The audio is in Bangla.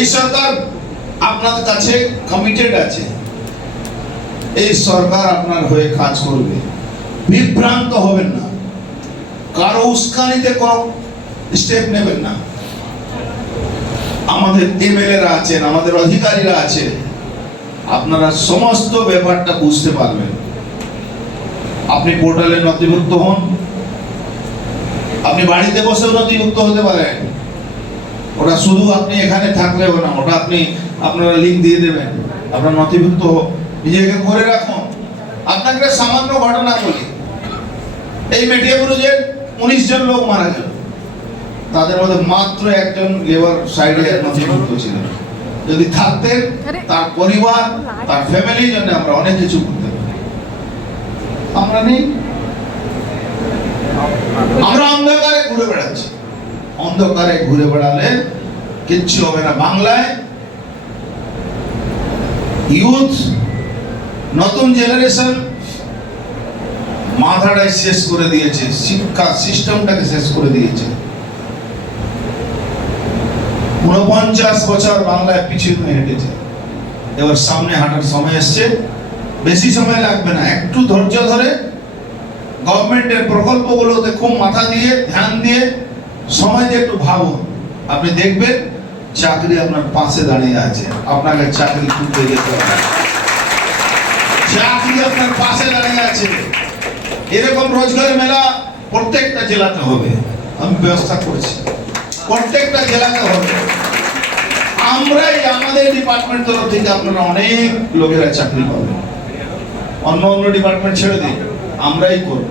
এই সরকার আপনাদের কাছে কমিটেড আছে, এই সরকার আপনার হয়ে কাজ করবে। বিভ্রান্ত হবেন না, কারো উস্কানিতে কোনো স্টেপ নেবেন না। আমাদের এমএলএরা আছেন, আমাদের অধিকারীরা আছে, আপনারা সমস্ত ব্যাপারটা বুঝতে পারবেন। আপনি পোর্টালে নথিভুক্ত হন, আপনি বাড়িতে বসেও নথিভুক্ত হতে পারেন। ওটা শুধু আপনি এখানে থাকলেও না, ওটা আপনি আপনারা লিঙ্ক দিয়ে দেবেন, আপনার নথিভুক্ত নিজেকে করে রাখুন। আপনাকে সামান্য ঘটনা বলি, এই মেটিয়াবুরুজের 19 জন লোক মারা গেল, তাদের মধ্যে মাত্র একজন লেবার সাইডে নথিভুক্ত ছিলেন। যদি থাকতেন, তার পরিবার, তার ফ্যামিলির জন্য আমরা অনেক কিছু করতে পারি। আমরা নেই, আমরা অন্ধকারে ঘুরে বেড়াচ্ছি। অন্ধকারে ঘুরে বেড়ালে কিচ্ছু হবে না। বাংলায় ইউথ, নতুন জেনারেশন মাথাটাই শেষ করে দিয়েছে, শিক্ষা সিস্টেমটাকে শেষ করে দিয়েছে। 49 বছর বাংলায় পিছিয়ে হেঁটেছে, এবার সামনে হাঁটার সময় এসছে। বেশি সময় লাগবে না, একটু ধৈর্য ধরে গভর্নমেন্টের প্রকল্পগুলোতে খুব মাথা দিয়ে ধ্যান দিয়ে সময় দিয়ে একটু ভাবুন, আপনি দেখবেন চাকরি আপনার পাশে দাঁড়িয়ে আছে। আপনাকে চাকরি খুঁজতে যেতে হবে, চাকরি আপনার পাশে দাঁড়িয়ে আছে। এরকম রোজগার মেলা প্রত্যেকটা জেলাতে হবে, আমি ব্যবস্থা করেছি, প্রত্যেকটা জেলাতে হবে। আমরাই আমাদের ডিপার্টমেন্ট তরফ থেকে আপনারা অনেক লোকেরা চাকরি পাবেন, অন্য অন্য ডিপার্টমেন্ট ছেড়ে দিন, আমরাই করব।